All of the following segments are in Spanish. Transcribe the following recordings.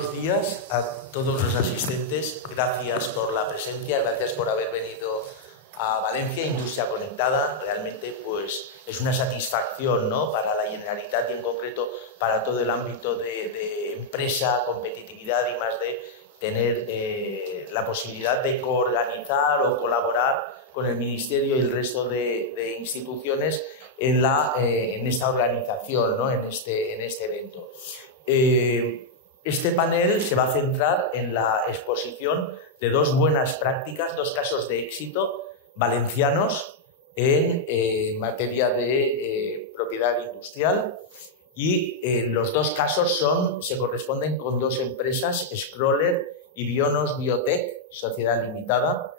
Buenos días a todos los asistentes. Gracias por la presencia, gracias por haber venido a Valencia Industria Conectada. Realmente pues es una satisfacción, ¿no?, para la Generalitat y en concreto para todo el ámbito de empresa, competitividad y más de tener la posibilidad de coorganizar o colaborar con el Ministerio y el resto de instituciones en esta organización, ¿no?, en este evento. Este panel se va a centrar en la exposición de dos buenas prácticas, dos casos de éxito valencianos en materia de propiedad industrial, y los dos casos se corresponden con dos empresas, Scroller y Bionos Biotech, Sociedad Limitada.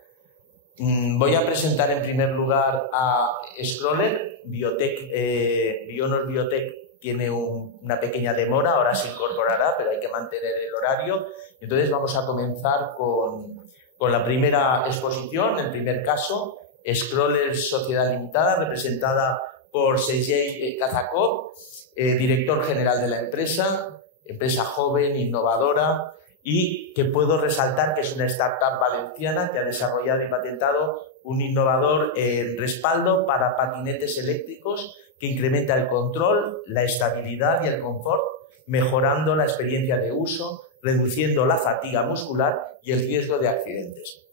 Voy a presentar en primer lugar a Scroller. Bionos Biotech tiene una pequeña demora, ahora se incorporará, pero hay que mantener el horario. Entonces vamos a comenzar con la primera exposición, el primer caso, Scroller Sociedad Limitada, representada por Sergei Kazakov, director general de la empresa joven, innovadora, y que puedo resaltar que es una startup valenciana que ha desarrollado y patentado un innovador respaldo para patinetes eléctricos que incrementa el control, la estabilidad y el confort, mejorando la experiencia de uso, reduciendo la fatiga muscular y el riesgo de accidentes.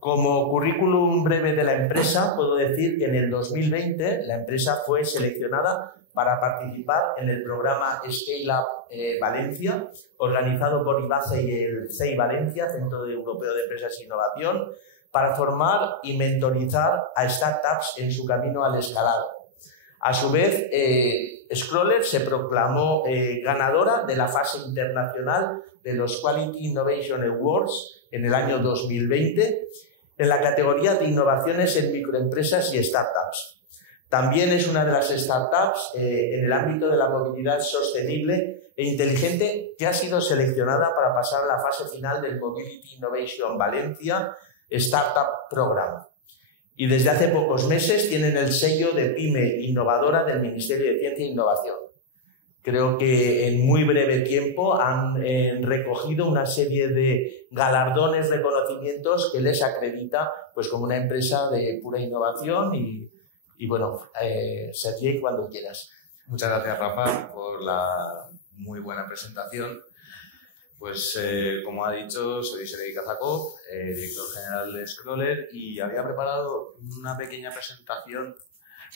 Como currículum breve de la empresa, puedo decir que en el 2020 la empresa fue seleccionada para participar en el programa Scale Up Valencia, organizado por IBACE y el CEI Valencia, Centro Europeo de Empresas e Innovación, para formar y mentorizar a startups en su camino al escalado. A su vez, Scroller se proclamó ganadora de la fase internacional de los Quality Innovation Awards en el año 2020 en la categoría de innovaciones en microempresas y startups. También es una de las startups en el ámbito de la movilidad sostenible e inteligente que ha sido seleccionada para pasar a la fase final del Mobility Innovation Valencia Startup Program. Y desde hace pocos meses tienen el sello de PYME Innovadora del Ministerio de Ciencia e Innovación. Creo que en muy breve tiempo han recogido una serie de galardones, reconocimientos que les acredita pues como una empresa de pura innovación y bueno, Sergei, cuando quieras. Muchas gracias, Rafa, por la muy buena presentación. Pues, como ha dicho, soy Sergei Kazakov, director general de Scroller, y había preparado una pequeña presentación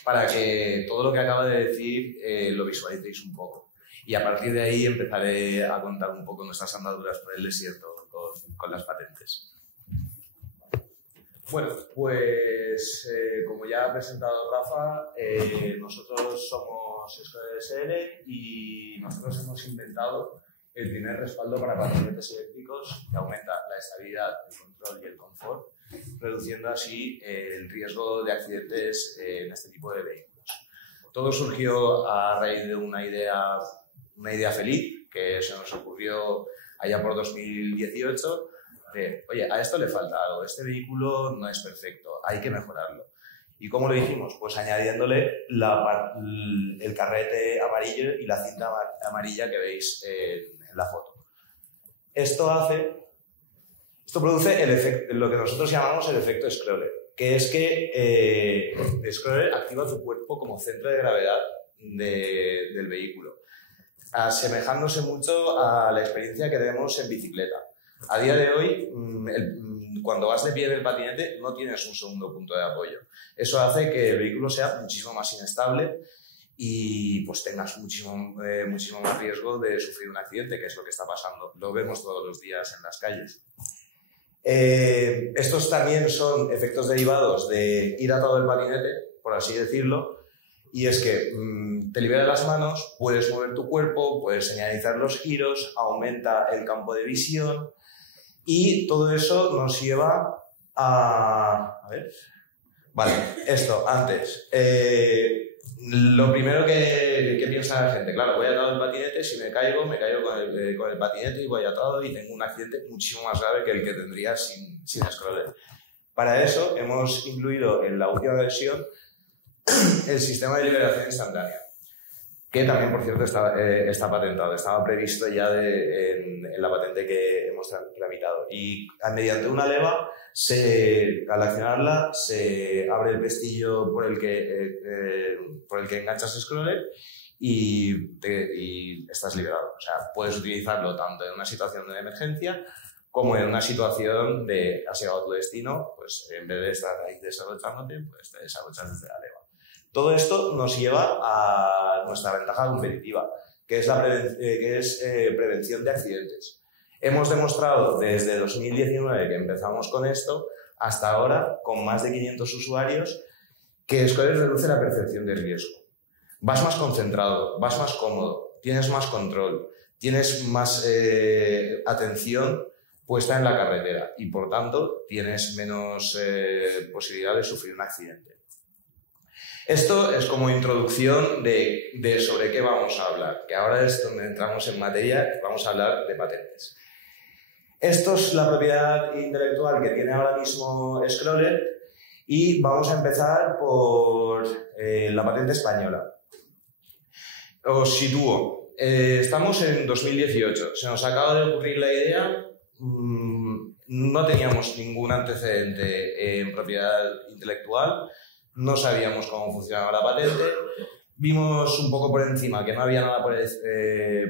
para que todo lo que acaba de decir lo visualicéis un poco. Y a partir de ahí empezaré a contar un poco nuestras andaduras por el desierto con las patentes. Bueno, pues como ya ha presentado Rafa, nosotros somos Scroller SL y nosotros hemos inventado el primer respaldo para patinetes eléctricos que aumenta la estabilidad, el control y el confort, reduciendo así el riesgo de accidentes en este tipo de vehículos. Todo surgió a raíz de una idea feliz que se nos ocurrió allá por 2018 de, oye, a esto le falta algo, este vehículo no es perfecto, hay que mejorarlo. ¿Y cómo lo hicimos? Pues añadiéndole el carrete amarillo y la cinta amarilla que veis en la foto. Esto produce lo que nosotros llamamos el efecto Scroller, que es que Scroller activa tu cuerpo como centro de gravedad del vehículo, asemejándose mucho a la experiencia que tenemos en bicicleta. A día de hoy, cuando vas de pie en el patinete, no tienes un segundo punto de apoyo. Eso hace que el vehículo sea muchísimo más inestable y pues tengas muchísimo más riesgo de sufrir un accidente, que es lo que está pasando. Lo vemos todos los días en las calles. Estos también son efectos derivados de ir atado el patinete, por así decirlo, y es que te libera las manos, puedes mover tu cuerpo, puedes señalizar los giros, aumenta el campo de visión y todo eso nos lleva a ver, vale, esto, antes. Lo primero que piensa la gente, claro, voy atado el patinete, si me caigo con el patinete y voy atado y tengo un accidente muchísimo más grave que el que tendría sin Scroller. Para eso hemos incluido en la última versión el sistema de liberación instantánea. que también, por cierto, está patentado. Estaba previsto ya en la patente que hemos tramitado. Y mediante una leva, al accionarla, se abre el pestillo por el que enganchas el scroller y estás liberado. O sea, puedes utilizarlo tanto en una situación de emergencia como en una situación de has llegado a tu destino, pues en vez de estar ahí desabrochándote, pues te desabrochas desde la leva. Todo esto nos lleva a nuestra ventaja competitiva, que es prevención de accidentes. Hemos demostrado desde 2019 que empezamos con esto hasta ahora, con más de 500 usuarios, que Scroller reduce la percepción de riesgo. Vas más concentrado, vas más cómodo, tienes más control, tienes más atención puesta en la carretera y, por tanto, tienes menos posibilidad de sufrir un accidente. Esto es como introducción de sobre qué vamos a hablar, que ahora es donde entramos en materia, vamos a hablar de patentes. Esto es la propiedad intelectual que tiene ahora mismo Scroller y vamos a empezar por la patente española. Os sitúo. Estamos en 2018. Se nos acaba de ocurrir la idea. No teníamos ningún antecedente en propiedad intelectual. No sabíamos cómo funcionaba la patente. Vimos un poco por encima que no había nada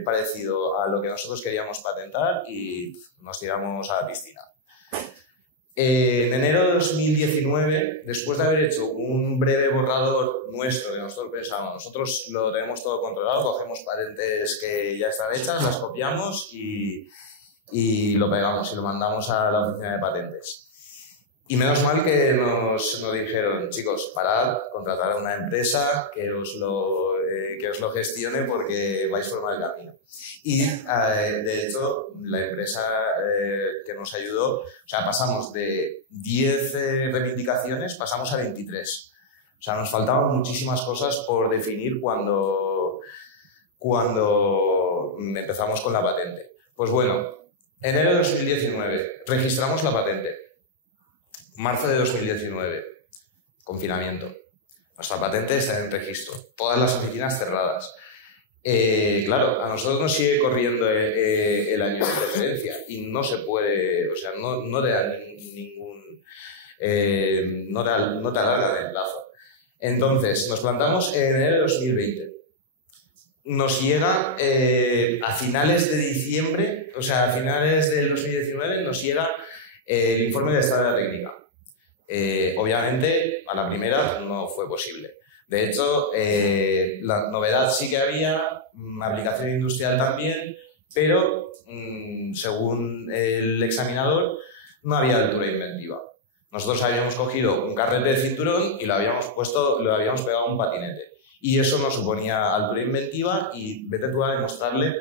parecido a lo que nosotros queríamos patentar y nos tiramos a la piscina. En enero de 2019, después de haber hecho un breve borrador nuestro que nosotros pensábamos, nosotros lo tenemos todo controlado, cogemos patentes que ya están hechas, las copiamos y lo pegamos y lo mandamos a la oficina de patentes. Y menos mal que nos dijeron, chicos, parad, contratad a una empresa que os lo gestione porque vais por mal camino. Y, de hecho, la empresa que nos ayudó, o sea, pasamos de 10 reivindicaciones, pasamos a 23. O sea, nos faltaban muchísimas cosas por definir cuando empezamos con la patente. Pues bueno, enero de 2019, registramos la patente. Marzo de 2019, confinamiento. Nuestra patente está en registro. Todas las oficinas cerradas. Claro, a nosotros nos sigue corriendo el año de referencia y no se puede, o sea, no te dan no te alargan el plazo. Entonces, nos plantamos en enero de 2020. Nos llega a finales de diciembre, o sea, a finales del 2019, nos llega el informe de estado de la técnica. Obviamente, a la primera no fue posible. De hecho, la novedad sí que había, aplicación industrial también, pero según el examinador no había altura inventiva. Nosotros habíamos cogido un carrete de cinturón y lo habíamos pegado a un patinete. Y eso no suponía altura inventiva y vete tú a demostrarle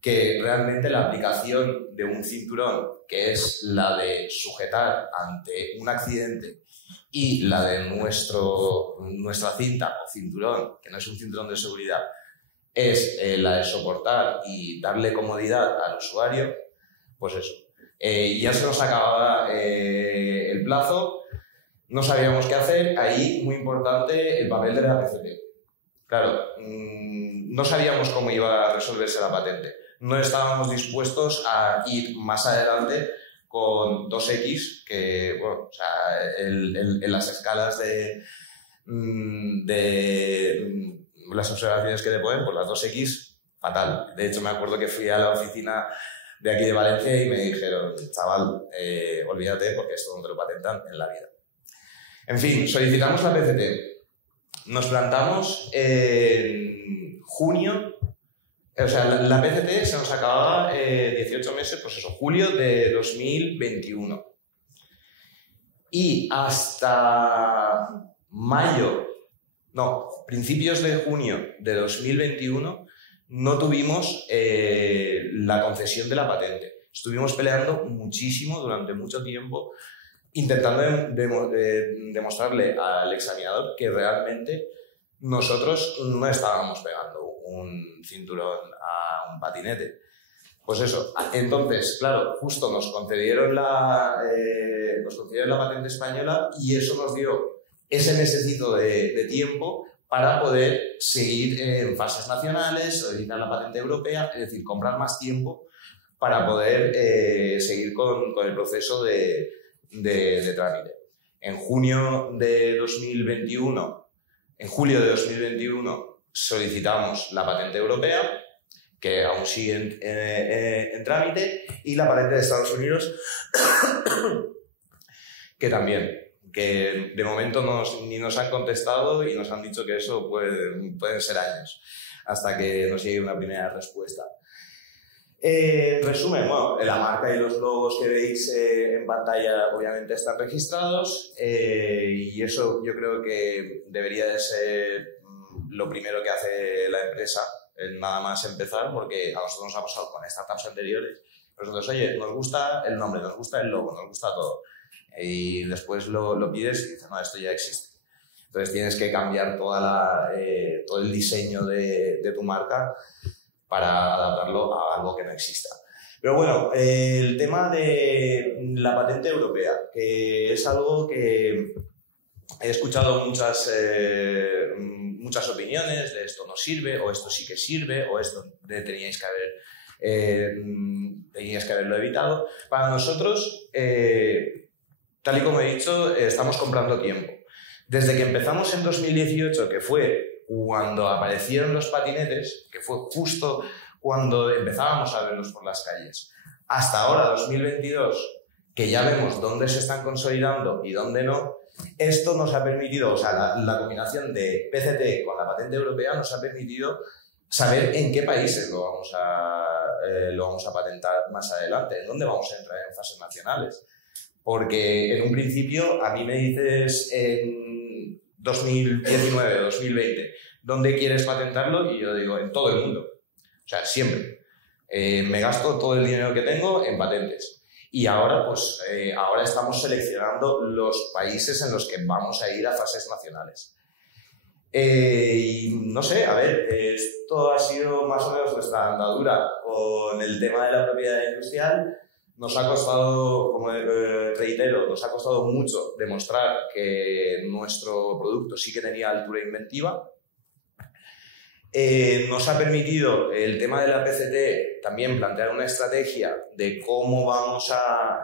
que realmente la aplicación de un cinturón, que es la de sujetar ante un accidente, y la de nuestra cinta o cinturón, que no es un cinturón de seguridad, es la de soportar y darle comodidad al usuario, pues eso. Ya se nos acababa el plazo, no sabíamos qué hacer. Ahí, muy importante, el papel de la PCT. Claro, no sabíamos cómo iba a resolverse la patente. No estábamos dispuestos a ir más adelante con 2X, que, bueno, o sea, en las escalas de las observaciones que te ponen, pues las 2X, fatal. De hecho, me acuerdo que fui a la oficina de aquí de Valencia y me dijeron, chaval, olvídate porque esto no te lo patentan en la vida. En fin, solicitamos la PCT. Nos plantamos en junio. O sea, la PCT se nos acababa 18 meses, pues eso, julio de 2021. Y hasta principios de junio de 2021, no tuvimos la concesión de la patente. Estuvimos peleando muchísimo durante mucho tiempo, intentando demostrarle al examinador que realmente nosotros no estábamos pegando un cinturón a un patinete. Pues eso. Entonces, claro, justo nos concedieron la patente española y eso nos dio ese mesecito de tiempo para poder seguir en fases nacionales, solicitar la patente europea, es decir, comprar más tiempo para poder seguir con el proceso de trámite. En julio de 2021 solicitamos la patente europea, que aún sigue en trámite, y la patente de Estados Unidos, que también, que de momento ni nos han contestado y nos han dicho que eso pueden ser años, hasta que nos llegue una primera respuesta. En resumen, bueno, la marca y los logos que veis en pantalla obviamente están registrados y eso yo creo que debería de ser lo primero que hace la empresa, nada más empezar, porque a nosotros nos ha pasado con startups anteriores. Nosotros, oye, nos gusta el nombre, nos gusta el logo, nos gusta todo. Y después lo pides y dices, no, esto ya existe. Entonces tienes que cambiar todo el diseño de tu marca para adaptarlo a algo que no exista. Pero bueno, el tema de la patente europea, que es algo que he escuchado muchas opiniones de esto no sirve, o esto sí que sirve, o esto teníais que haberlo evitado. Para nosotros, tal y como he dicho, estamos comprando tiempo. Desde que empezamos en 2018, que fue cuando aparecieron los patinetes, que fue justo cuando empezábamos a verlos por las calles, hasta ahora, 2022, que ya vemos dónde se están consolidando y dónde no, esto nos ha permitido, o sea, la combinación de PCT con la patente europea nos ha permitido saber en qué países lo vamos a patentar más adelante, en dónde vamos a entrar en fases nacionales. Porque en un principio, a mí me dices en 2019 o 2020, ¿dónde quieres patentarlo? Y yo digo, en todo el mundo. O sea, siempre. Me gasto todo el dinero que tengo en patentes. Y ahora, pues, ahora estamos seleccionando los países en los que vamos a ir a fases nacionales. Y no sé, a ver, esto ha sido más o menos nuestra andadura con el tema de la propiedad industrial. Nos ha costado, como reitero, nos ha costado mucho demostrar que nuestro producto sí que tenía altura inventiva. Nos ha permitido el tema de la PCT también plantear una estrategia de cómo vamos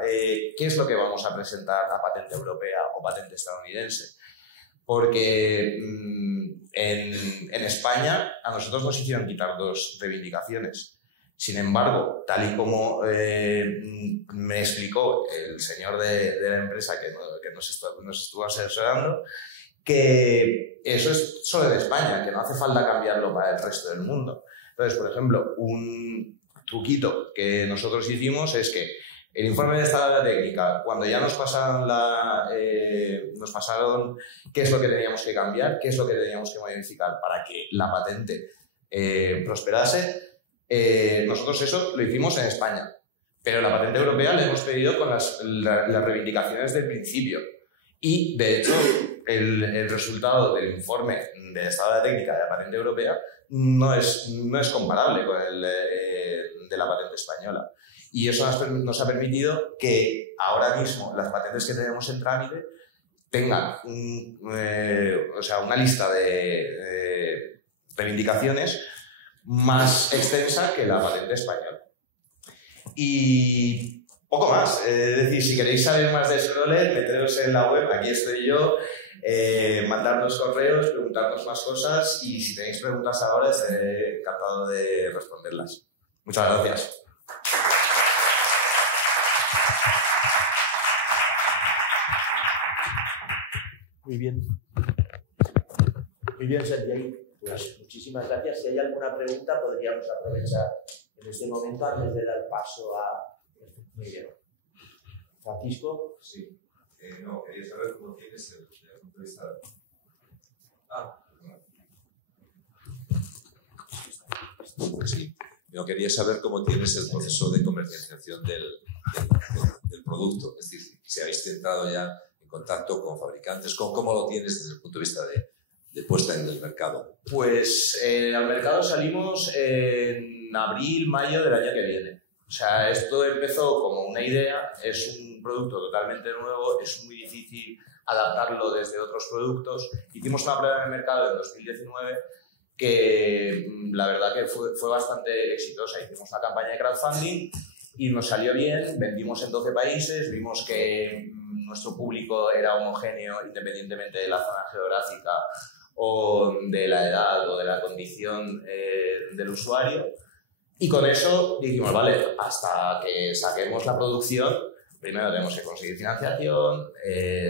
qué es lo que vamos a presentar a patente europea o patente estadounidense. Porque en España a nosotros nos hicieron quitar 2 reivindicaciones. Sin embargo, tal y como me explicó el señor de la empresa que nos estuvo asesorando, que eso es solo de España, que no hace falta cambiarlo para el resto del mundo. Entonces, por ejemplo, un truquito que nosotros hicimos es que el informe de estado de la técnica, cuando ya nos pasaron qué es lo que teníamos que cambiar, qué es lo que teníamos que modificar para que la patente prosperase, nosotros eso lo hicimos en España, pero la patente europea la hemos pedido con las reivindicaciones del principio. Y, de hecho, el resultado del informe de estado de la técnica de la patente europea no es comparable con el de la patente española. Y eso nos ha permitido que ahora mismo las patentes que tenemos en trámite tengan una lista de reivindicaciones más extensa que la patente española. Y poco más. Es decir, si queréis saber más de Sonolet, meteros en la web, aquí estoy yo, mandarnos correos, preguntarnos más cosas y si tenéis preguntas ahora estaré encantado de responderlas. Muchas gracias. Muy bien. Muy bien, Sergei. Pues muchísimas gracias. Si hay alguna pregunta, podríamos aprovechar en este momento antes de dar paso a... Muy bien. Francisco. Sí. No, quería saber cómo tienes el punto de vista. Sí. No, quería saber cómo tienes el proceso de comercialización del producto. Es decir, si habéis entrado ya en contacto con fabricantes, ¿cómo lo tienes desde el punto de vista de puesta en el mercado? Pues al mercado salimos en abril, mayo del año que viene. O sea, esto empezó como una idea, es un producto totalmente nuevo, es muy difícil adaptarlo desde otros productos. Hicimos una prueba en el mercado en 2019 que la verdad que fue bastante exitosa. Hicimos una campaña de crowdfunding y nos salió bien, vendimos en 12 países, vimos que nuestro público era homogéneo independientemente de la zona geográfica o de la edad o de la condición del usuario. Y con eso dijimos, vale, hasta que saquemos la producción, primero tenemos que conseguir financiación,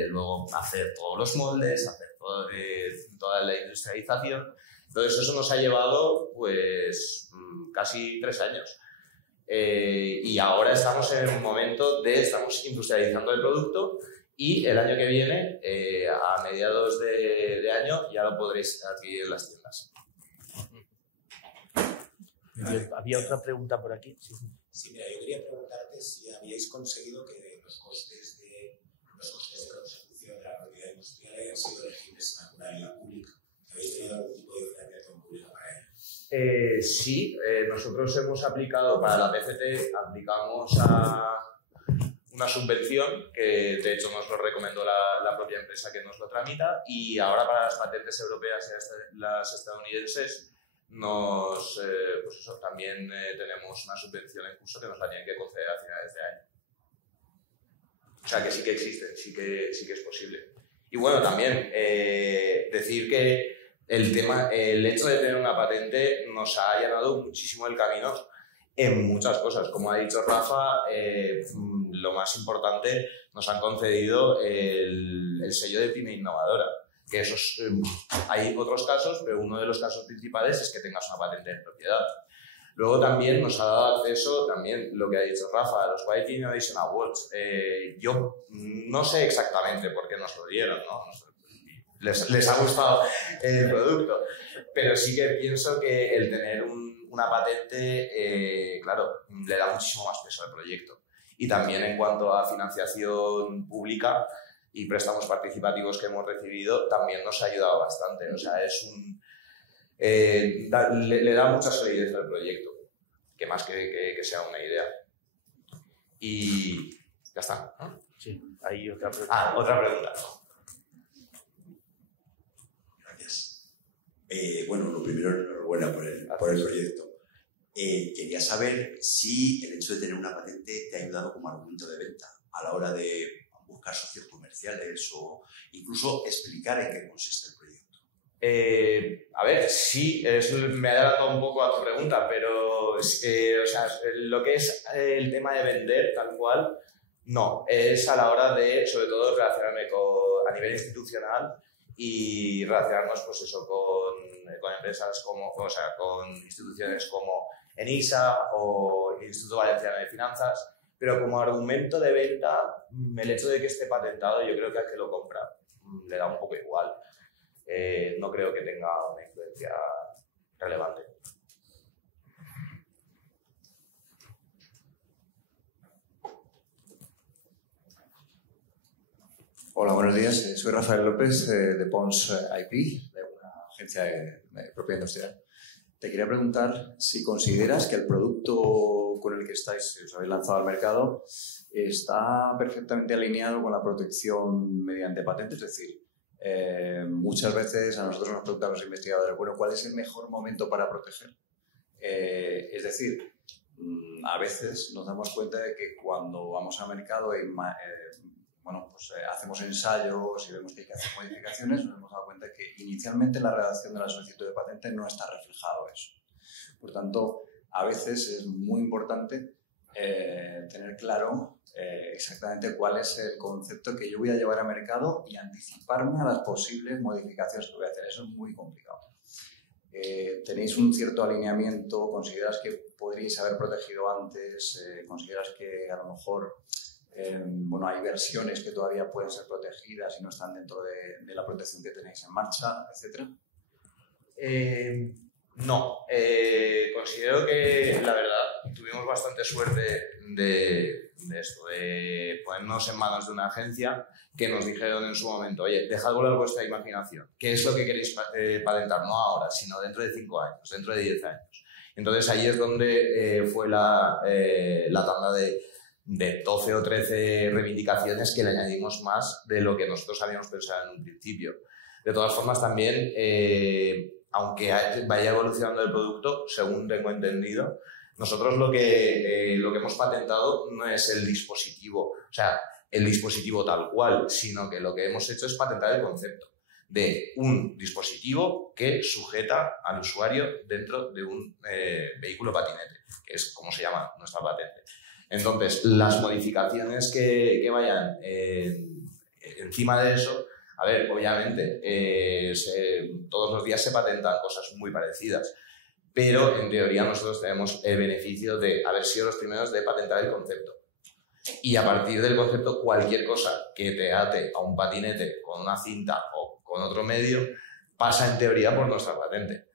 luego hacer todos los moldes, hacer toda la industrialización. Entonces eso nos ha llevado pues casi 3 años. Y ahora estamos en un momento estamos industrializando el producto y el año que viene, a mediados de año, ya lo podréis adquirir en las tiendas. Había otra pregunta por aquí. Sí, mira, yo quería preguntarte si habíais conseguido que los costes de consecución de la propiedad industrial hayan sido elegibles en la comunidad pública. ¿Habéis tenido algún tipo de financiación pública para ello? Sí, nosotros hemos aplicado para la PCT, aplicamos a una subvención que de hecho nos lo recomendó la propia empresa que nos lo tramita, y ahora para las patentes europeas y las estadounidenses pues eso, también tenemos una subvención en curso que nos la tienen que conceder a finales de año. O sea que sí que existe, sí que es posible. Y bueno, también decir que el hecho de tener una patente nos ha allanado muchísimo el camino en muchas cosas. Como ha dicho Rafa, lo más importante, nos han concedido el sello de pyme innovadora. Que esos, hay otros casos, pero uno de los casos principales es que tengas una patente de propiedad. Luego también nos ha dado acceso, también lo que ha dicho Rafa, a los Quality Innovation Awards. Yo no sé exactamente por qué nos lo dieron, ¿no? Les ha gustado el producto, pero sí que pienso que el tener una patente, claro, le da muchísimo más peso al proyecto. Y también en cuanto a financiación pública y préstamos participativos que hemos recibido, también nos ha ayudado bastante. O sea, le da mucha solidez al proyecto, que más que sea una idea. Y ya está, ¿no? Sí, hay otra pregunta. Otra pregunta. Gracias. Bueno, lo primero, enhorabuena por el proyecto. Quería saber si el hecho de tener una patente te ha ayudado como argumento de venta a la hora de buscar socios comerciales o incluso explicar en qué consiste el proyecto. A ver, sí, me ha adelantado un poco a tu pregunta, pero o sea, lo que es el tema de vender tal cual, no, es a la hora de, sobre todo, relacionarme a nivel institucional y relacionarnos, pues eso, con empresas como, o sea, con instituciones como ENISA o el Instituto Valenciano de Finanzas. Pero como argumento de venta, el hecho de que esté patentado, yo creo que al que lo compra le da un poco igual. No creo que tenga una influencia relevante. Hola, buenos días. Soy Rafael López de Pons IP, de una agencia de propiedad industrial. Te quería preguntar si consideras que el producto con el que os habéis lanzado al mercado está perfectamente alineado con la protección mediante patente. Es decir, muchas veces a nosotros nos preguntan los investigadores, bueno, ¿cuál es el mejor momento para proteger? Es decir, a veces nos damos cuenta de que cuando vamos al mercado y hacemos ensayos y vemos que hay que hacer modificaciones, nos hemos dado cuenta que inicialmente en la redacción de la solicitud de patente no está reflejado eso. Por tanto, a veces es muy importante tener claro exactamente cuál es el concepto que yo voy a llevar a mercado y anticiparme a las posibles modificaciones que voy a hacer. Eso es muy complicado. ¿Tenéis un cierto alineamiento? ¿Consideras que podríais haber protegido antes? ¿Consideras que a lo mejor hay versiones que todavía pueden ser protegidas y no están dentro de la protección que tenéis en marcha, etcétera? No, considero que la verdad tuvimos bastante suerte de esto, de ponernos en manos de una agencia que nos dijeron en su momento, oye, dejad volar vuestra imaginación, ¿qué es lo que queréis patentar? No ahora, sino dentro de 5 años, dentro de 10 años. Entonces ahí es donde fue la tanda de 12 o 13 reivindicaciones que le añadimos más de lo que nosotros habíamos pensado en un principio. De todas formas, también, aunque vaya evolucionando el producto, según tengo entendido, nosotros lo que hemos patentado no es el dispositivo, o sea, el dispositivo tal cual, sino que lo que hemos hecho es patentar el concepto de un dispositivo que sujeta al usuario dentro de un vehículo patinete, que es como se llama nuestra patente. Entonces, las modificaciones que vayan encima de eso, a ver, obviamente, todos los días se patentan cosas muy parecidas, pero en teoría nosotros tenemos el beneficio de haber sido los primeros de patentar el concepto. Y a partir del concepto, cualquier cosa que te ate a un patinete con una cinta o con otro medio, pasa en teoría por nuestra patente.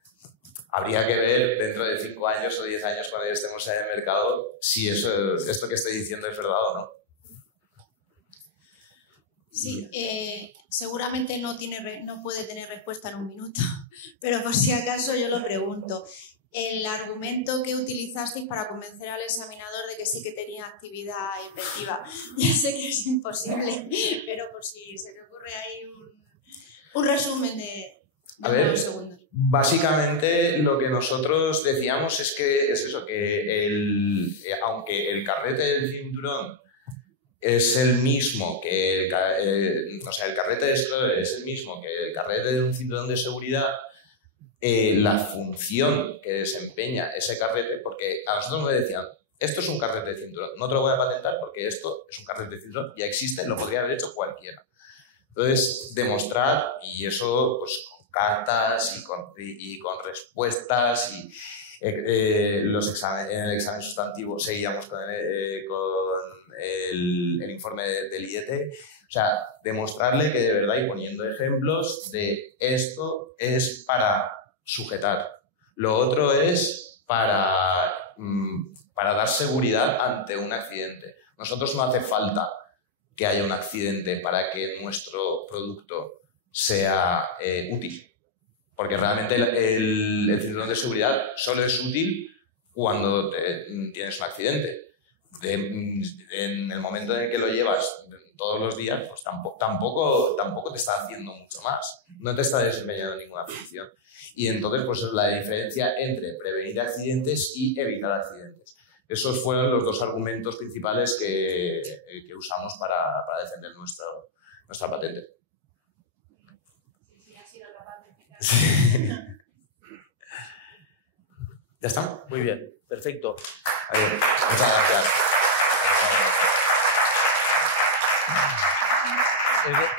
Habría que ver dentro de 5 años o 10 años cuando ya estemos en el mercado si esto que estoy diciendo es verdad o no. Sí, seguramente no puede tener respuesta en un minuto, pero por si acaso yo lo pregunto. El argumento que utilizasteis para convencer al examinador de que sí que tenía actividad inventiva, ya sé que es imposible, pero por si se me ocurre ahí un resumen de unos segundos. Básicamente lo que nosotros decíamos es que es eso, que aunque el carrete del cinturón es el mismo que el carrete de escalera es el mismo que el carrete de un cinturón de seguridad, la función que desempeña ese carrete, porque a nosotros nos decían, esto es un carrete de cinturón, no te lo voy a patentar porque esto es un carrete de cinturón, ya existe, lo podría haber hecho cualquiera. Entonces, demostrar, y eso pues con cartas y con respuestas, y en el examen sustantivo seguíamos con el informe del IET, o sea, demostrarle que de verdad, y poniendo ejemplos de esto es para sujetar, lo otro es para dar seguridad ante un accidente. Nosotros no hace falta que haya un accidente para que nuestro producto sea útil, porque realmente el cinturón de seguridad solo es útil cuando tienes un accidente. En el momento en el que lo llevas todos los días, pues tampoco te está haciendo mucho más, no te está desempeñando ninguna función. Y entonces, pues es la diferencia entre prevenir accidentes y evitar accidentes. Esos fueron los dos argumentos principales que usamos para defender nuestra patente. Sí, ha sido capaz de explicar. ¿Ya está? Muy bien, perfecto. Adiós. Muchas gracias.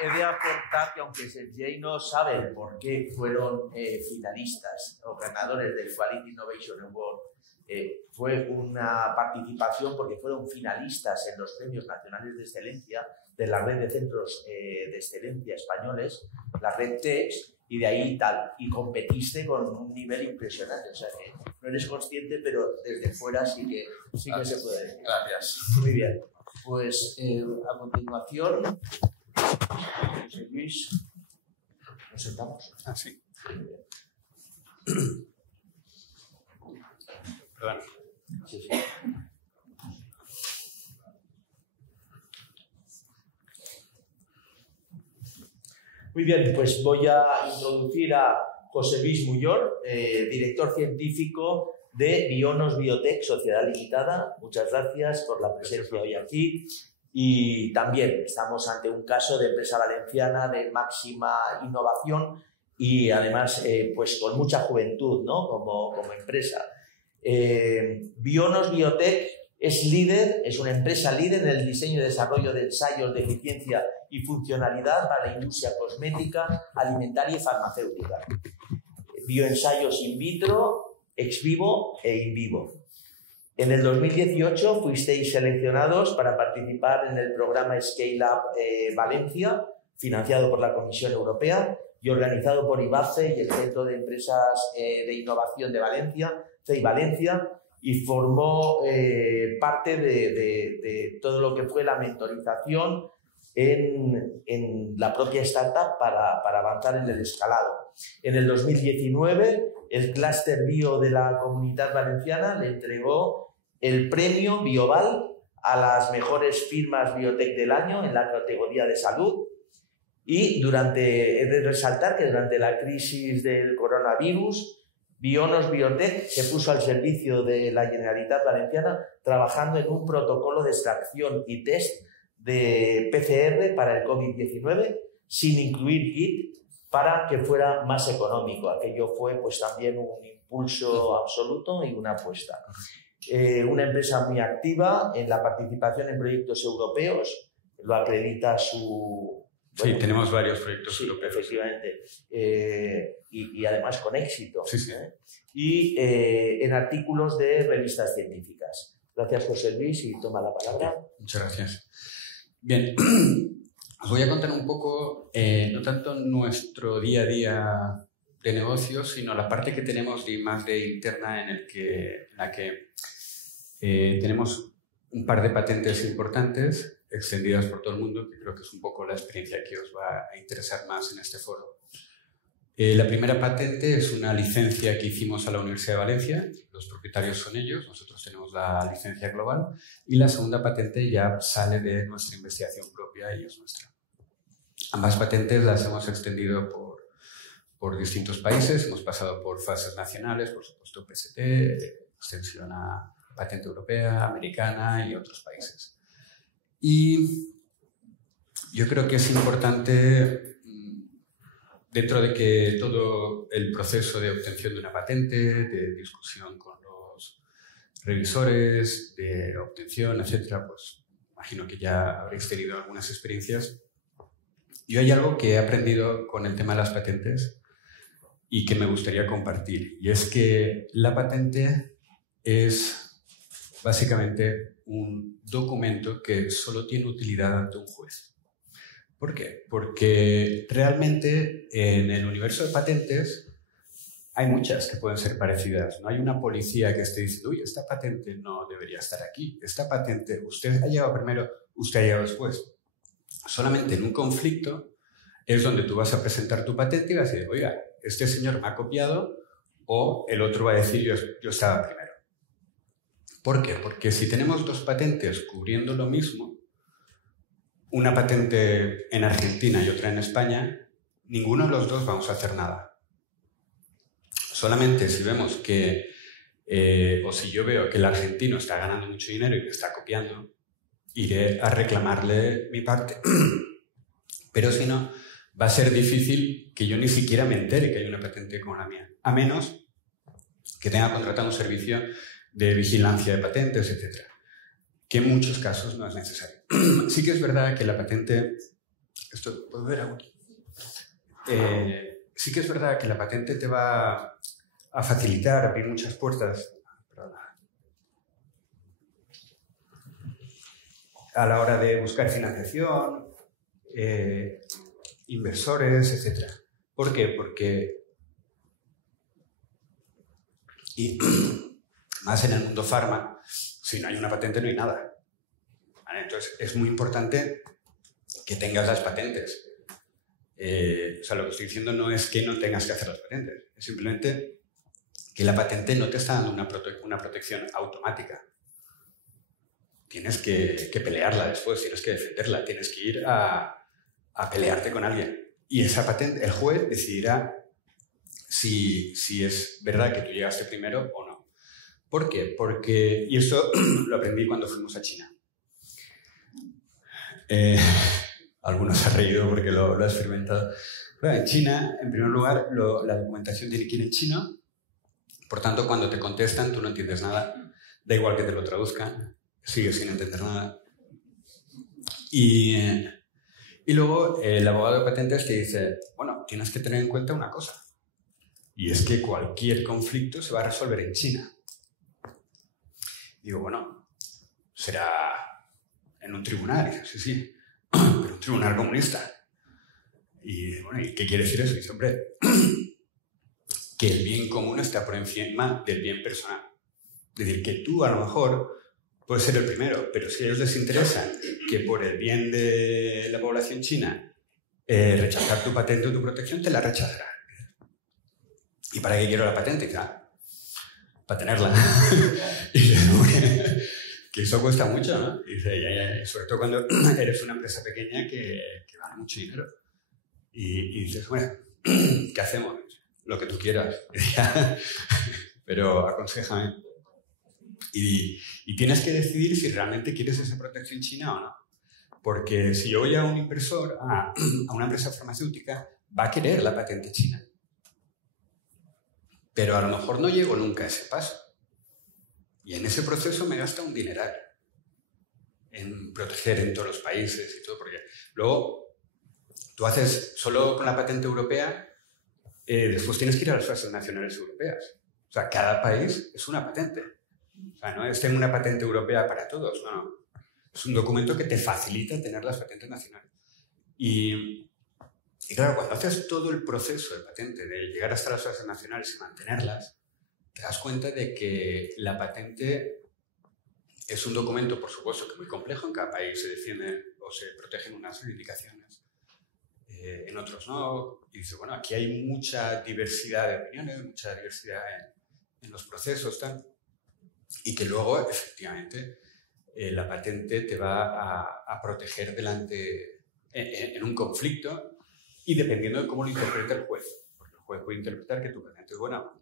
He de aportar que aunque Sergei no sabe por qué fueron finalistas o ganadores del Quality Innovation Award, fue una participación porque fueron finalistas en los premios nacionales de excelencia de la red de centros de excelencia españoles, la red TEX, y de ahí tal, y competiste con un nivel impresionante, o sea que no eres consciente, pero desde fuera sí que se puede decir. Gracias. Muy bien, pues a continuación, José Luis, ¿nos sentamos? Ah, sí. Perdón. Sí, sí. Muy bien, pues voy a introducir a José Luis Muyor, director científico de Bionos Biotech, Sociedad Limitada. Muchas gracias por la presencia hoy aquí. Y también estamos ante un caso de empresa valenciana de máxima innovación y además pues con mucha juventud, ¿no? como empresa. Bionos Biotech es una empresa líder en el diseño y desarrollo de ensayos de eficiencia y funcionalidad para la industria cosmética, alimentaria y farmacéutica. Bioensayos in vitro, ex vivo e in vivo. En el 2018 fuisteis seleccionados para participar en el programa Scale Up Valencia, financiado por la Comisión Europea y organizado por IBACE y el Centro de Empresas de Innovación de Valencia, CEI Valencia, y formó parte de todo lo que fue la mentorización en la propia startup para avanzar en el escalado. En el 2019, el Clúster Bio de la Comunitat Valenciana le entregó el premio Bioval a las mejores firmas biotech del año en la categoría de salud. Y he de resaltar que durante la crisis del coronavirus, Bionos Biotech se puso al servicio de la Generalitat Valenciana trabajando en un protocolo de extracción y test de PCR para el COVID-19 sin incluir kit para que fuera más económico. Aquello fue pues también un impulso absoluto y una apuesta. Una empresa muy activa en la participación en proyectos europeos, lo acredita su... Bueno, sí, tenemos varios proyectos europeos. Efectivamente. Y además con éxito. Sí, sí. Y en artículos de revistas científicas. Gracias, José Luis, y toma la palabra. Muchas gracias. Bien, os voy a contar un poco, no tanto nuestro día a día de negocios, sino la parte que tenemos más de interna en la que tenemos un par de patentes importantes extendidas por todo el mundo, que creo que es un poco la experiencia que os va a interesar más en este foro. La primera patente es una licencia que hicimos a la Universidad de Valencia, los propietarios son ellos, nosotros tenemos la licencia global, y la segunda patente ya sale de nuestra investigación propia y es nuestra. Ambas patentes las hemos extendido por distintos países, hemos pasado por fases nacionales, por supuesto PST, extensión a patente europea, americana y otros países. Y yo creo que es importante, dentro de que todo el proceso de obtención de una patente, de discusión con los revisores, de obtención, etcétera, pues imagino que ya habréis tenido algunas experiencias. Yo hay algo que he aprendido con el tema de las patentes y que me gustaría compartir, y es que la patente es básicamente un documento que solo tiene utilidad ante un juez. ¿Por qué? Porque realmente en el universo de patentes hay muchas que pueden ser parecidas. No hay una policía que esté diciendo, uy, esta patente no debería estar aquí. Esta patente, usted ha llegado primero, usted ha llegado después. Solamente en un conflicto es donde tú vas a presentar tu patente y vas a decir, oiga, este señor me ha copiado, o el otro va a decir, yo estaba primero. ¿Por qué? Porque si tenemos dos patentes cubriendo lo mismo, una patente en Argentina y otra en España, ninguno de los dos vamos a hacer nada. Solamente si vemos que, o si yo veo que el argentino está ganando mucho dinero y me está copiando, iré a reclamarle mi parte. Pero si no, va a ser difícil que yo ni siquiera me entere que hay una patente como la mía, a menos que tenga contratado un servicio de vigilancia de patentes, etc. Que en muchos casos no es necesario. Sí que es verdad que la patente... ¿Esto puedo ver algo aquí? Sí que es verdad que la patente te va a facilitar, abrir muchas puertas a la hora de buscar financiación, inversores, etc. ¿Por qué? Porque... Y más en el mundo farma, si no hay una patente no hay nada. ¿Vale? Entonces es muy importante que tengas las patentes. O sea, lo que estoy diciendo no es que no tengas que hacer las patentes, es simplemente que la patente no te está dando una protección automática. Tienes que pelearla después, tienes que defenderla, tienes que ir a pelearte con alguien. Y esa patente, el juez decidirá si es verdad que tú llegaste primero o no. ¿Por qué? Porque, y esto lo aprendí cuando fuimos a China. Algunos se han reído porque lo has experimentado. Bueno, en China, en primer lugar, la documentación tiene que ir en chino. Por tanto, cuando te contestan, tú no entiendes nada. Da igual que te lo traduzcan, sigues sin entender nada. Y luego el abogado de patentes te dice, bueno, tienes que tener en cuenta una cosa. Y es que cualquier conflicto se va a resolver en China. Digo, bueno, será en un tribunal. Y dice, sí, pero un tribunal comunista. Y bueno, ¿y qué quiere decir eso? Y dice, hombre, que el bien común está por encima del bien personal. Es decir, que tú a lo mejor puedes ser el primero, pero si a ellos les interesa que por el bien de la población china rechazar tu patente o tu protección, te la rechazarán. ¿Y para qué quiero la patente? Claro, para tenerla. Que eso cuesta mucho, ¿no? Y dice, sobre todo cuando eres una empresa pequeña que vale mucho dinero. Y dices, bueno, ¿qué hacemos? Lo que tú quieras. Pero aconséjame. Y tienes que decidir si realmente quieres esa protección china o no. Porque si yo voy a un inversor, a una empresa farmacéutica, va a querer la patente china. Pero a lo mejor no llego nunca a ese paso. Y en ese proceso me gasta un dineral en proteger en todos los países y todo, porque luego tú haces solo con la patente europea, después tienes que ir a las fases nacionales europeas. O sea, cada país es una patente. O sea, no es tengo una patente europea para todos, no. Es un documento que te facilita tener las patentes nacionales. Y claro, cuando haces todo el proceso de patente, de llegar hasta las fases nacionales y mantenerlas, te das cuenta de que la patente es un documento, por supuesto, que es muy complejo. En cada país se defienden o se protegen unas indicaciones, en otros no. Y dice, bueno, aquí hay mucha diversidad de opiniones, mucha diversidad en los procesos, tal. Y que luego, efectivamente, la patente te va a proteger en un conflicto y dependiendo de cómo lo interprete el juez. Porque el juez puede interpretar que tu patente es buena o no.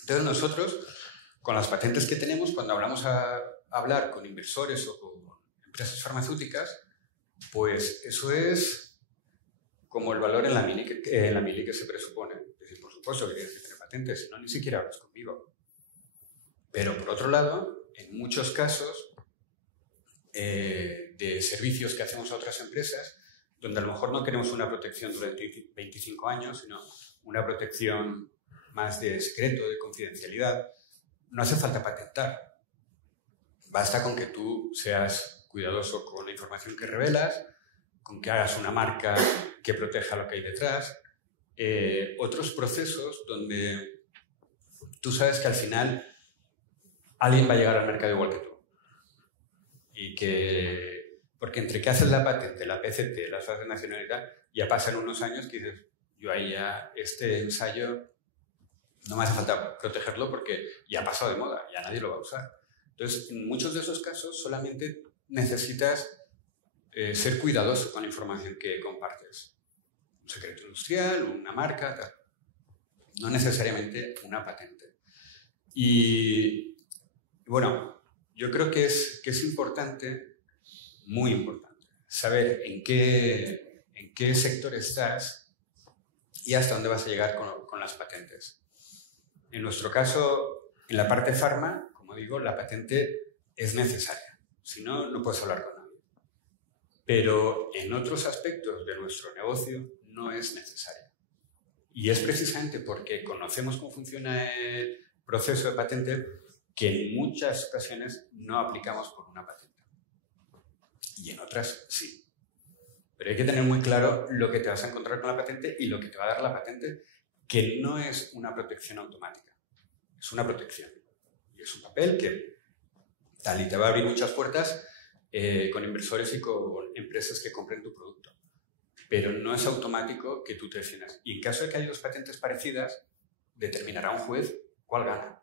Entonces nosotros, con las patentes que tenemos, cuando hablamos a hablar con inversores o con empresas farmacéuticas, pues eso es como el valor en la mili que se presupone. Es decir, por supuesto que tienes que tener patentes, si no, ni siquiera hablas conmigo. Pero por otro lado, en muchos casos de servicios que hacemos a otras empresas, donde a lo mejor no queremos una protección durante 25 años, sino una protección más de secreto, de confidencialidad, no hace falta patentar. Basta con que tú seas cuidadoso con la información que revelas, con que hagas una marca que proteja lo que hay detrás. Otros procesos donde tú sabes que al final alguien va a llegar al mercado igual que tú. Porque entre que haces la patente, la PCT, las fases de nacionalidad, ya pasan unos años que dices, yo ahí ya este ensayo no me hace falta protegerlo porque ya ha pasado de moda, ya nadie lo va a usar. Entonces, en muchos de esos casos solamente necesitas ser cuidadoso con la información que compartes. Un secreto industrial, una marca, tal. No necesariamente una patente. Y bueno, yo creo que es importante, muy importante, saber en qué sector estás y hasta dónde vas a llegar con las patentes. En nuestro caso, en la parte farma, como digo, la patente es necesaria. Si no, no puedes hablar con nadie. Pero en otros aspectos de nuestro negocio no es necesaria. Y es precisamente porque conocemos cómo funciona el proceso de patente que en muchas ocasiones no aplicamos por una patente. Y en otras sí. Pero hay que tener muy claro lo que te vas a encontrar con la patente y lo que te va a dar la patente, que no es una protección automática. Es una protección. Y es un papel que tal y te va a abrir muchas puertas con inversores y con empresas que compren tu producto. Pero no es automático que tú te defiendas. Y en caso de que haya dos patentes parecidas, determinará un juez cuál gana.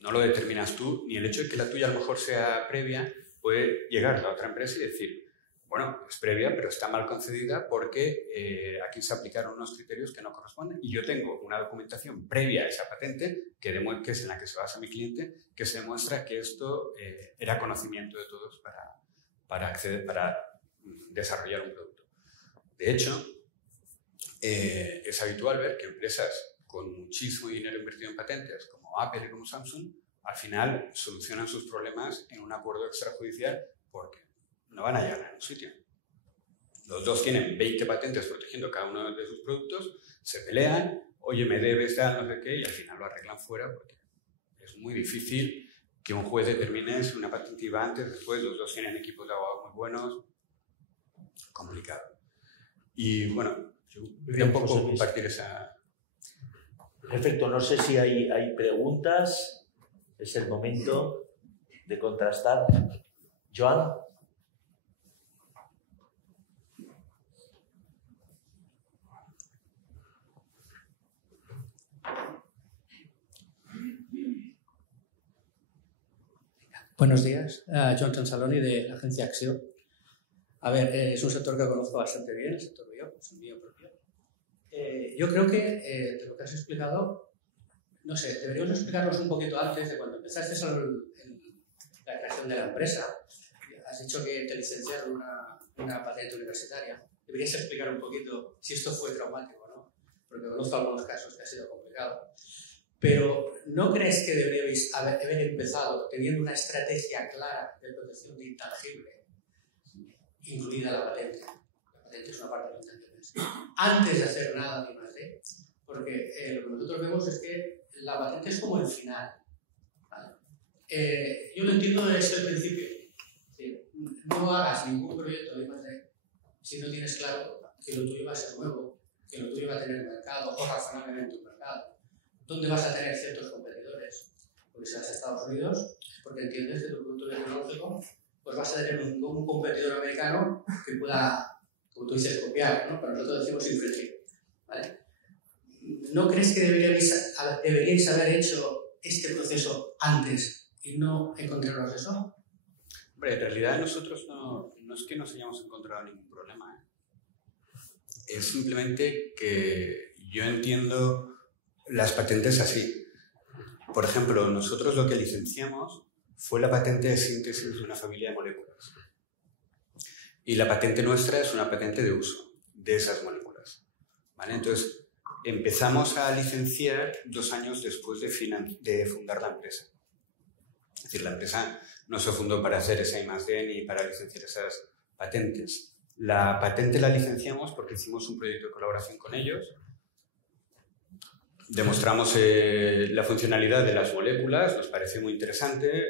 No lo determinas tú, ni el hecho de que la tuya a lo mejor sea previa, puede llegar la otra empresa y decir, bueno, es previa, pero está mal concedida porque aquí se aplicaron unos criterios que no corresponden y yo tengo una documentación previa a esa patente que es en la que se basa mi cliente, que se demuestra que esto era conocimiento de todos para desarrollar un producto. De hecho, es habitual ver que empresas con muchísimo dinero invertido en patentes, como Apple y como Samsung, al final solucionan sus problemas en un acuerdo extrajudicial porque no van a llegar a un sitio. Los dos tienen 20 patentes protegiendo cada uno de sus productos, se pelean, oye, me debes tal, no sé qué, y al final lo arreglan fuera porque es muy difícil que un juez determine si una patente iba antes, después, los dos tienen equipos de abogados muy buenos, complicado. Y bueno, yo quería un poco compartir esa... Perfecto, no sé si hay preguntas, es el momento de contrastar. Joan. Buenos días, John Chansaloni de la agencia Axio. A ver, es un sector que conozco bastante bien, el sector bio, es el mío propio. Yo creo que de lo que has explicado, no sé, deberíamos explicarnos un poquito antes de cuando empezaste la creación de la empresa. Has dicho que te licenciaron una patente universitaria. Deberías explicar un poquito si esto fue traumático, ¿no? Porque conozco algunos casos que ha sido complicado. Pero, ¿no crees que deberíais haber empezado teniendo una estrategia clara de protección de intangible, incluida la patente? La patente es una parte de los intangibles. Antes de hacer nada ni más de, porque lo que nosotros vemos es que la patente es como el final, ¿vale? Yo lo entiendo desde el principio. ¿Sí? No hagas ningún proyecto de más de si no tienes claro que lo tuyo va a ser nuevo, que lo tuyo va a tener mercado o razonablemente un mercado. ¿Dónde vas a tener ciertos competidores? Porque si vas a Estados Unidos, porque entiendes que tu producto tecnológico, pues vas a tener un competidor americano que pueda, como tú dices, copiar, ¿no? Pero nosotros decimos infringir, ¿vale? ¿No crees que deberíais haber hecho este proceso antes y no encontraros eso? Hombre, en realidad nosotros no es que nos hayamos encontrado ningún problema, ¿eh? Es simplemente que yo entiendo las patentes así. Por ejemplo, nosotros lo que licenciamos fue la patente de síntesis de una familia de moléculas. Y la patente nuestra es una patente de uso de esas moléculas, ¿vale? Entonces, empezamos a licenciar 2 años después de fundar la empresa. Es decir, la empresa no se fundó para hacer esa I+D ni para licenciar esas patentes. La patente la licenciamos porque hicimos un proyecto de colaboración con ellos. Demostramos la funcionalidad de las moléculas, nos pareció muy interesante.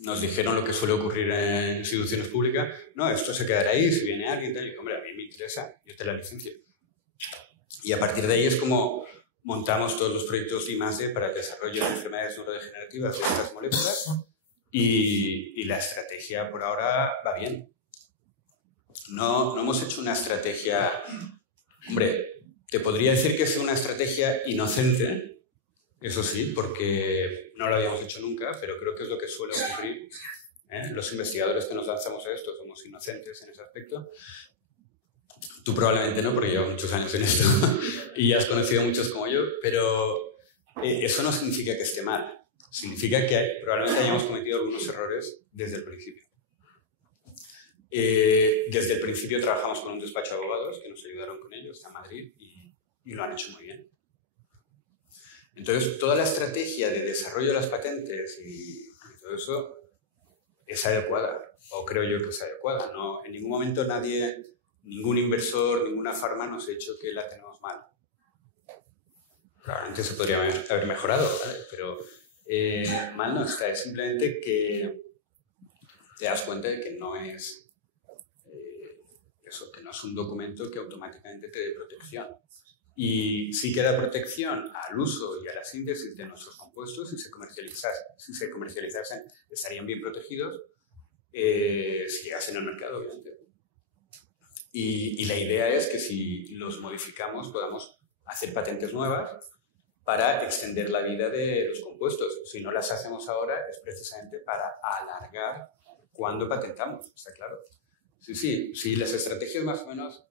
Nos dijeron lo que suele ocurrir en instituciones públicas. No, esto se quedará ahí, si viene alguien, tal. Y hombre, a mí me interesa, yo te la licencio. Y a partir de ahí es como montamos todos los proyectos de I+D para el desarrollo de enfermedades neurodegenerativas de estas moléculas y la estrategia por ahora va bien. No hemos hecho una estrategia... Hombre, te podría decir que es una estrategia inocente, eso sí, porque no lo habíamos hecho nunca, pero creo que es lo que suele ocurrir, ¿eh? Los investigadores que nos lanzamos a esto somos inocentes en ese aspecto. Tú probablemente no, porque llevas muchos años en esto y ya has conocido muchos como yo, pero eso no significa que esté mal. Significa que probablemente hayamos cometido algunos errores desde el principio. Desde el principio trabajamos con un despacho de abogados que nos ayudaron con ellos a Madrid y lo han hecho muy bien. Entonces, toda la estrategia de desarrollo de las patentes y todo eso es adecuada, o creo yo que es adecuada. No, en ningún momento ningún inversor, ninguna farma nos ha dicho que la tenemos mal. Probablemente se podría haber mejorado, ¿vale? Pero mal no está, es simplemente que te das cuenta de que no es eso, que no es un documento que automáticamente te dé protección. Y sí que da protección al uso y a la síntesis de nuestros compuestos. Si se comercializasen, estarían bien protegidos si llegasen al mercado, obviamente. Y la idea es que si los modificamos podamos hacer patentes nuevas para extender la vida de los compuestos. Si no las hacemos ahora es precisamente para alargar cuando patentamos, está claro. Sí, las estrategias más o menos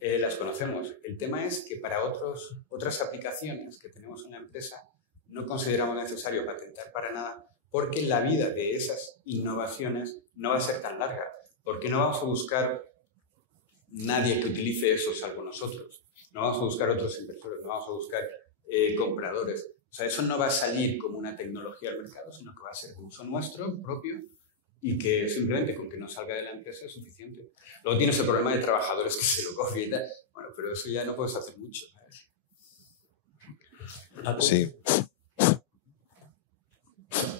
las conocemos. El tema es que para otras aplicaciones que tenemos en la empresa no consideramos necesario patentar para nada porque la vida de esas innovaciones no va a ser tan larga. Porque no vamos a buscar nadie que utilice eso salvo nosotros. No vamos a buscar otros inversores, no vamos a buscar compradores. O sea, eso no va a salir como una tecnología al mercado, sino que va a ser de uso nuestro, propio, y que simplemente con que no salga de la empresa es suficiente. Luego tienes el problema de trabajadores que se lo copien y tal. Bueno, pero eso ya no puedes hacer mucho, ¿sabes? Sí.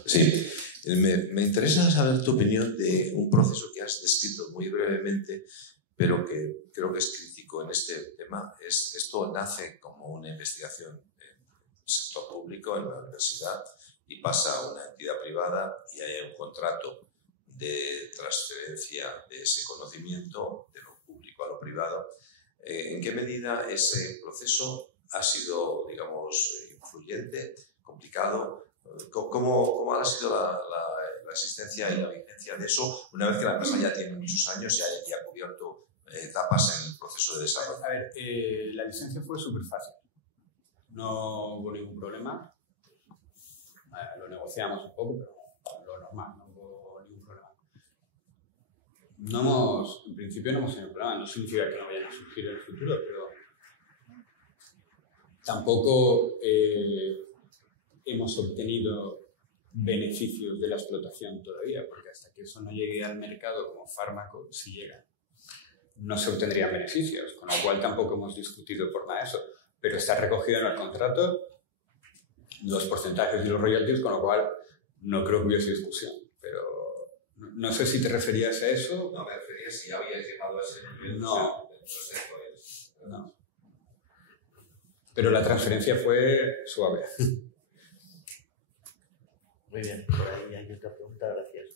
Sí. Me interesa saber tu opinión de un proceso que has descrito muy brevemente, pero que creo que es crítico en este tema. Esto nace como una investigación en el sector público, en la universidad, y pasa a una entidad privada y hay un contrato de transferencia de ese conocimiento de lo público a lo privado. ¿En qué medida ese proceso ha sido, digamos, influyente, complicado, ¿Cómo ha sido la existencia y la vigencia de eso una vez que la empresa ya tiene muchos años y ha cubierto etapas en el proceso de desarrollo? A ver, la licencia fue súper fácil. No hubo ningún problema. Lo negociamos un poco, pero lo normal, no hubo ningún problema. En principio no hemos tenido problema. No significa que no vayan a surgir en el futuro, pero tampoco hemos obtenido beneficios de la explotación todavía, porque hasta que eso no llegue al mercado como fármaco, si llega, no se obtendrían beneficios, con lo cual tampoco hemos discutido por nada de eso, pero está recogido en el contrato los porcentajes y los royalties, con lo cual no creo que hubiese discusión, pero no sé si te referías a eso. No, me refería si habías llegado a ese nivel. No. No. Pero la transferencia fue suave. Muy bien, por ahí hay otra pregunta, gracias.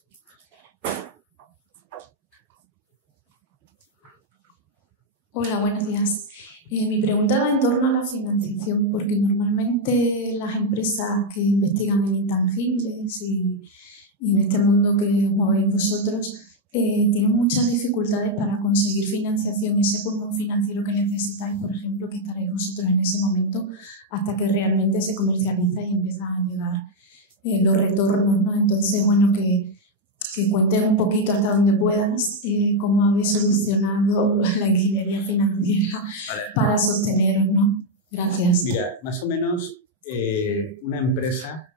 Hola, buenos días. Mi pregunta va en torno a la financiación, porque normalmente las empresas que investigan en intangibles y en este mundo que os movéis vosotros tienen muchas dificultades para conseguir financiación, ese pulmón financiero que necesitáis, por ejemplo, que estaréis vosotros en ese momento hasta que realmente se comercializa y empiezan a llegar los retornos, ¿no? Entonces, bueno, que cuentes un poquito hasta donde puedas cómo habéis solucionado la ingeniería financiera para sosteneros, ¿no? Gracias. Mira, más o menos una empresa,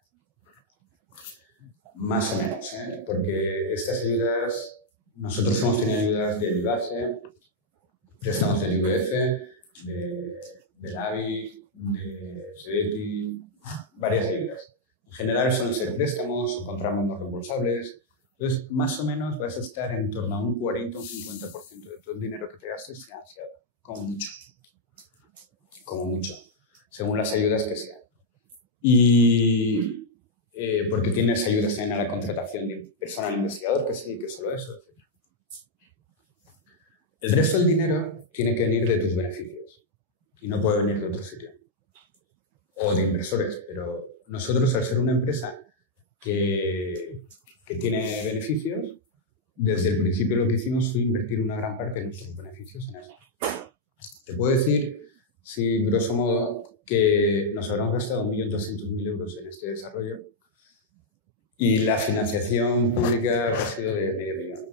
más o menos, porque estas ayudas, nosotros hemos tenido ayudas del IBASE, préstamos del IVF, del AVI, de SEDETI, varias ayudas. En general suelen ser préstamos o contratos no reembolsables. Entonces, más o menos vas a estar en torno a un 40 o un 50% de todo el dinero que te gastes financiado, como mucho. Como mucho, según las ayudas que sean. Y porque tienes ayudas también a la contratación de personal investigador, que sí, que solo eso, etc. El resto del dinero tiene que venir de tus beneficios y no puede venir de otro sitio. O de inversores, pero nosotros, al ser una empresa que tiene beneficios, desde el principio lo que hicimos fue invertir una gran parte de nuestros beneficios en eso. Te puedo decir, si grosso modo, que nos habremos gastado 1.200.000 euros en este desarrollo y la financiación pública ha sido de 500.000.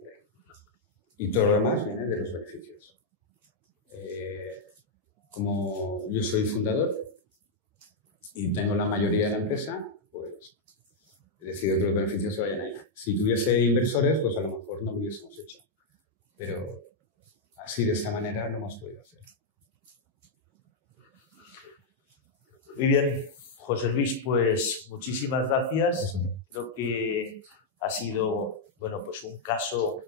Y todo lo demás viene de los beneficios. Como yo soy fundador y tengo la mayoría de la empresa, pues he decidido que los beneficios se vayan ahí. Si tuviese inversores, pues a lo mejor no lo hubiésemos hecho. Pero así, de esta manera, lo hemos podido hacer. Muy bien, José Luis, pues muchísimas gracias. Creo que ha sido, bueno, pues un caso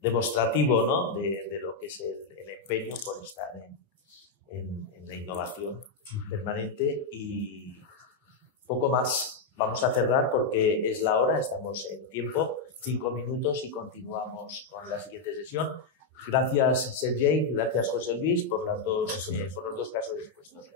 demostrativo, ¿no?, de lo que es el empeño por estar en la innovación permanente. Y poco más. Vamos a cerrar porque es la hora, estamos en tiempo, 5 minutos y continuamos con la siguiente sesión. Gracias, Sergei, gracias, José Luis, por los dos casos expuestos.